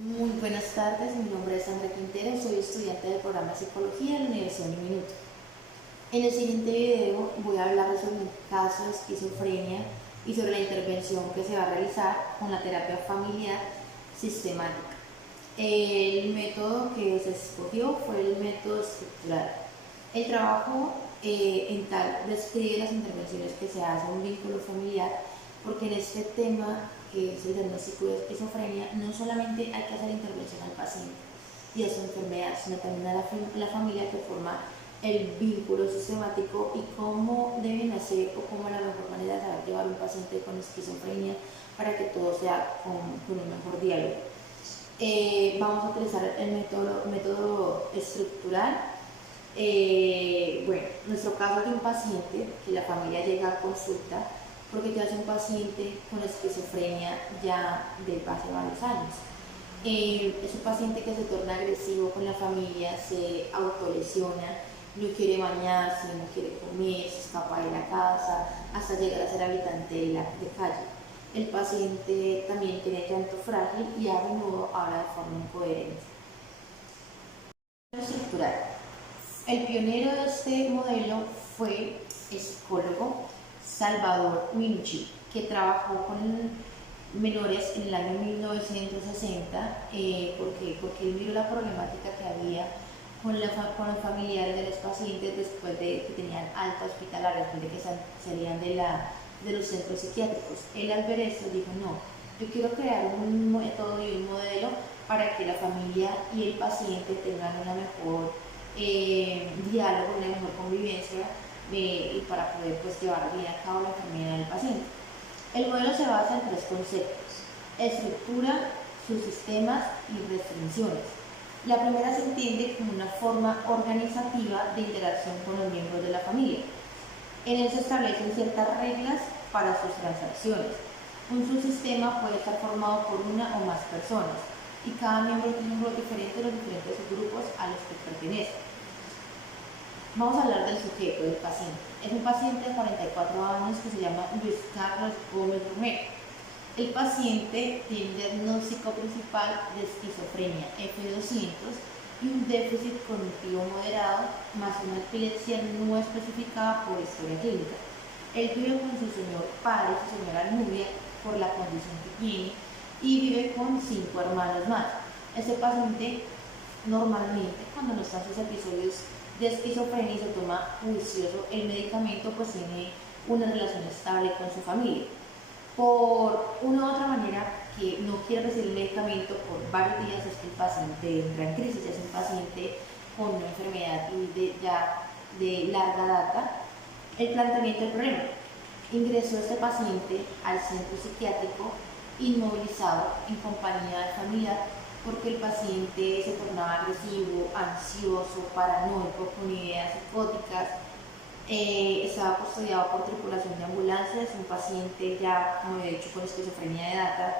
Muy buenas tardes, mi nombre es Sandra Quintero, soy estudiante del programa de Psicología de la Universidad Uniminuto. En el siguiente video voy a hablar sobre un caso de esquizofrenia y sobre la intervención que se va a realizar con la terapia familiar sistemática. El método que se escogió fue el método estructural. El trabajo en tal describe las intervenciones que se hacen en un vínculo familiar, porque en este tema, que es el diagnóstico de esquizofrenia, no solamente hay que hacer intervención al paciente y a su enfermedad, sino también a la familia que forma el vínculo sistemático y cómo deben hacer o cómo es la mejor manera de saber llevar un paciente con esquizofrenia para que todo sea con un mejor diálogo. Vamos a utilizar el método estructural. Bueno, nuestro caso es de un paciente que la familia llega a consulta porque ya es un paciente con esquizofrenia ya de hace varios años. Es un paciente que se torna agresivo con la familia, se autolesiona, no quiere bañarse, no quiere comer, se escapa de la casa, hasta llegar a ser habitante de calle. El paciente también tiene llanto frágil y a menudo habla de forma incoherente. Estructural. El pionero de este modelo fue el psicólogo Salvador Minuchin, que trabajó con menores en el año 1960 porque él miró la problemática que había con los familiares de los pacientes después de que tenían alta hospitalaria, después de que salían de los centros psiquiátricos. Él al ver eso dijo, no, yo quiero crear un método y un modelo para que la familia y el paciente tengan una mejor diálogo, una mejor convivencia y para poder pues, llevar bien a cabo la enfermedad del paciente. El modelo se basa en tres conceptos: estructura, subsistemas y restricciones. La primera se entiende como una forma organizativa de interacción con los miembros de la familia. En él se establecen ciertas reglas para sus transacciones. Un subsistema puede estar formado por una o más personas y cada miembro tiene un rol diferente en los diferentes grupos a los que pertenece. Vamos a hablar del sujeto, del paciente. Es un paciente de 44 años que se llama Luis Carlos Gómez Romero. El paciente tiene un diagnóstico principal de esquizofrenia F200 y un déficit cognitivo moderado, más una epilepsia no especificada por historia clínica. Él vive con su señor padre, su señora Nubia, por la condición que tiene, y vive con 5 hermanos más. Este paciente normalmente, cuando no están sus episodios de esquizofrenia y se toma juicioso el medicamento, pues tiene una relación estable con su familia. Por una u otra manera que no quiere recibir el medicamento por varios días, es que el paciente entra en crisis. Es un paciente con una enfermedad ya de larga data. El planteamiento del problema: ingresó este paciente al centro psiquiátrico inmovilizado en compañía del familiar porque el paciente se tornaba agresivo, ansioso, paranoico, con ideas psicóticas. Estaba custodiado por tripulación de ambulancias, un paciente ya, como he dicho, con esquizofrenia de data.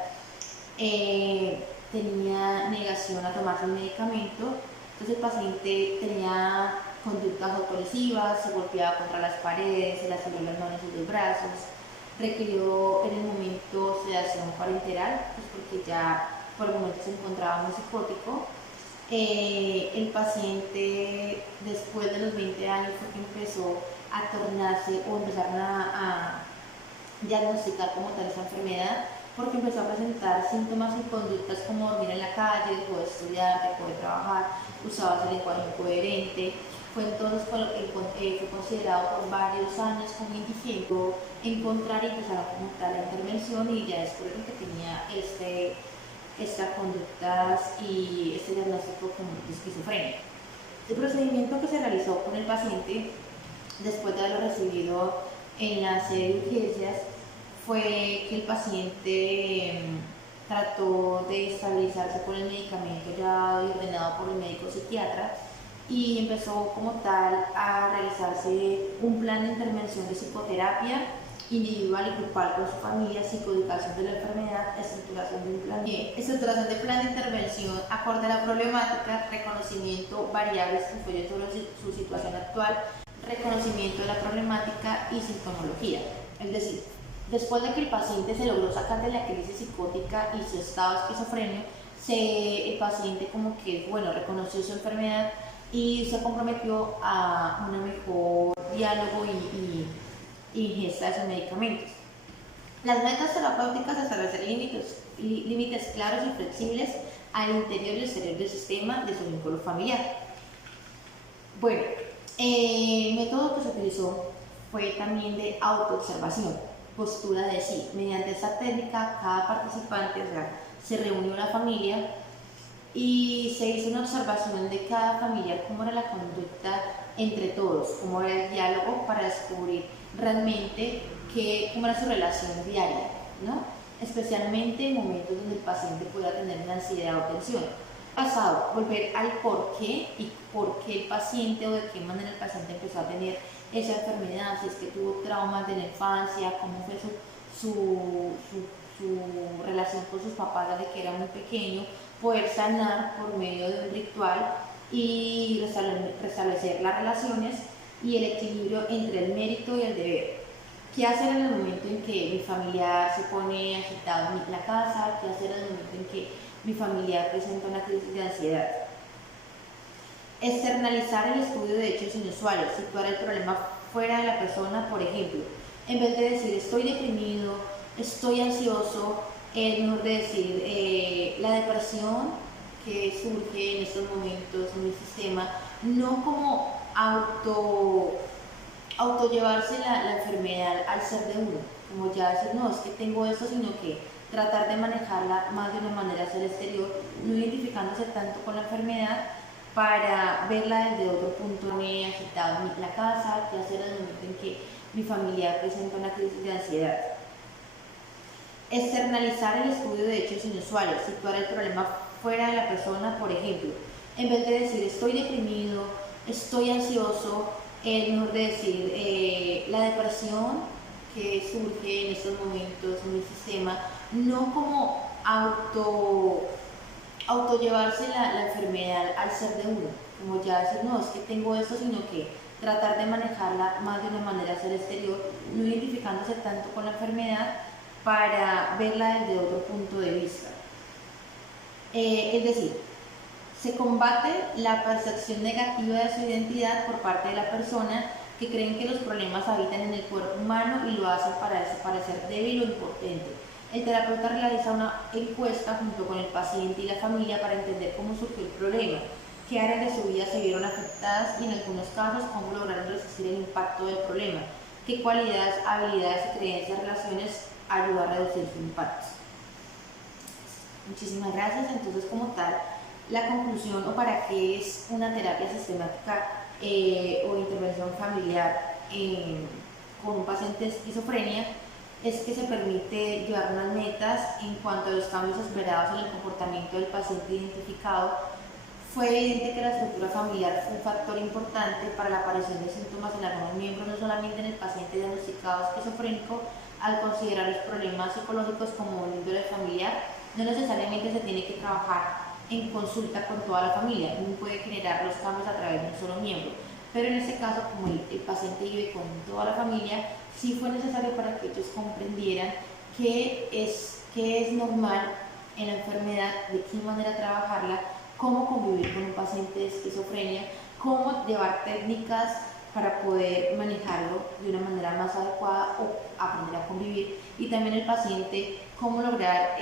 Tenía negación a tomarse el medicamento, entonces el paciente tenía conductas autolesivas, se golpeaba contra las paredes, se lastimó las manos y los brazos, requirió en el momento sedación parenteral, pues porque ya por el momento se encontraba muy psicótico. El paciente después de los 20 años fue que empezó a tornarse o empezaron a diagnosticar como tal esa enfermedad, porque empezó a presentar síntomas y conductas como dormir en la calle, dejó de estudiar, dejó de trabajar, usaba ese lenguaje incoherente. Fue entonces fue considerado por varios años como indigente, encontrar y empezar a montar la intervención y ya descubrieron que tenía estas conductas y este diagnóstico como de esquizofrenia. El procedimiento que se realizó con el paciente después de haberlo recibido en la sede de urgencias fue que el paciente trató de estabilizarse con el medicamento ya ordenado por el médico psiquiatra y empezó como tal a realizarse un plan de intervención de psicoterapia individual y grupal con su familia, psicoeducación de la enfermedad, estructuración de un plan. Estructuración de plan de intervención acorde a la problemática, reconocimiento variables que influyen sobre su situación actual, reconocimiento de la problemática y sintomología. Es decir, después de que el paciente se logró sacar de la crisis psicótica y su estado esquizofrénico, el paciente como que, bueno, reconoció su enfermedad y se comprometió a un mejor diálogo y ingesta de sus medicamentos. Las metas terapéuticas establecen límites claros y flexibles al interior y exterior del sistema de su vínculo familiar. Bueno, el método que se utilizó fue también de autoobservación, postura de sí. Mediante esta técnica, cada participante, o sea, se reunió la familia y se hizo una observación de cada familia, cómo era la conducta entre todos, cómo era el diálogo para descubrir realmente cómo era su relación diaria, ¿no? Especialmente en momentos donde el paciente pueda tener una ansiedad o tensión. Pasado, volver al por qué y por qué el paciente o de qué manera el paciente empezó a tener esa enfermedad, si es que tuvo traumas de la infancia, cómo fue su relación con sus papás desde que era muy pequeño, poder sanar por medio de un ritual y restablecer las relaciones y el equilibrio entre el mérito y el deber. ¿Qué hacer en el momento en que mi familiar se pone agitado en la casa? ¿Qué hacer en el momento en que mi familiar presenta una crisis de ansiedad? Externalizar el estudio de hechos inusuales, situar el problema fuera de la persona, por ejemplo. En vez de decir estoy deprimido, estoy ansioso, es mejor decir la depresión que surge en estos momentos en mi sistema, no como auto llevarse la enfermedad al ser de uno, como ya decir, no, es que tengo esto, sino que tratar de manejarla más de una manera hacia el exterior, no identificándose tanto con la enfermedad para verla desde otro punto. Me he agitado en la casa, qué hacer en el momento en que mi familiar presenta una crisis de ansiedad. Externalizar el estudio de hechos inusuales, situar el problema fuera de la persona, por ejemplo. En vez de decir estoy deprimido, estoy ansioso, es mejor decir la depresión que surge en estos momentos en mi sistema, no como auto llevarse la enfermedad al ser de uno, como ya decir, no, es que tengo esto, sino que tratar de manejarla más de una manera hacia el exterior, no identificándose tanto con la enfermedad para verla desde otro punto de vista. Es decir, se combate la percepción negativa de su identidad por parte de la persona que creen que los problemas habitan en el cuerpo humano y lo hacen para parecer débil o impotente. El terapeuta realiza una encuesta junto con el paciente y la familia para entender cómo surgió el problema, qué áreas de su vida se vieron afectadas y en algunos casos cómo lograron resistir el impacto del problema, qué cualidades, habilidades y creencias, relaciones ayudan a reducir su impacto. Muchísimas gracias. Entonces, como tal, la conclusión o para qué es una terapia sistemática o intervención familiar con un paciente de esquizofrenia es que se permite llevar unas metas en cuanto a los cambios esperados en el comportamiento del paciente identificado. Fue evidente que la estructura familiar fue un factor importante para la aparición de síntomas en algunos miembros, no solamente en el paciente diagnosticado esquizofrénico. Al considerar los problemas psicológicos como un índole familiar, no necesariamente se tiene que trabajar en consulta con toda la familia, uno puede generar los cambios a través de un solo miembro, pero en este caso, como el paciente vive con toda la familia, sí fue necesario para que ellos comprendieran qué es normal en la enfermedad, de qué manera trabajarla, cómo convivir con un paciente de esquizofrenia, cómo llevar técnicas para poder manejarlo de una manera más adecuada o aprender a convivir, y también el paciente cómo lograr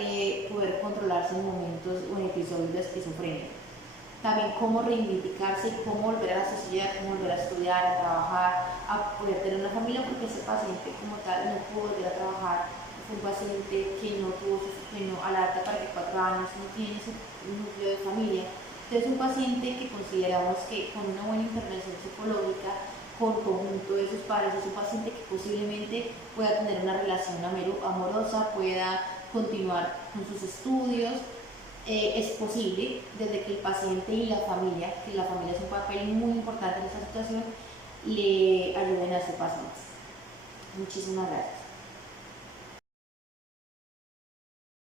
poder controlarse en momentos o en episodios de esquizofrenia. También cómo reivindicarse y cómo volver a la sociedad, cómo volver a estudiar, a trabajar, a poder tener una familia, porque ese paciente como tal no pudo volver a trabajar. Fue un paciente que a la edad de 44 años no tiene ese núcleo de familia. Entonces, un paciente que consideramos que con una buena intervención psicológica, con conjunto de sus padres, es un paciente que posiblemente pueda tener una relación amorosa, pueda continuar con sus estudios. Es posible desde que el paciente y la familia, que la familia es un papel muy importante en esta situación, le ayuden a ese paciente. Muchísimas gracias.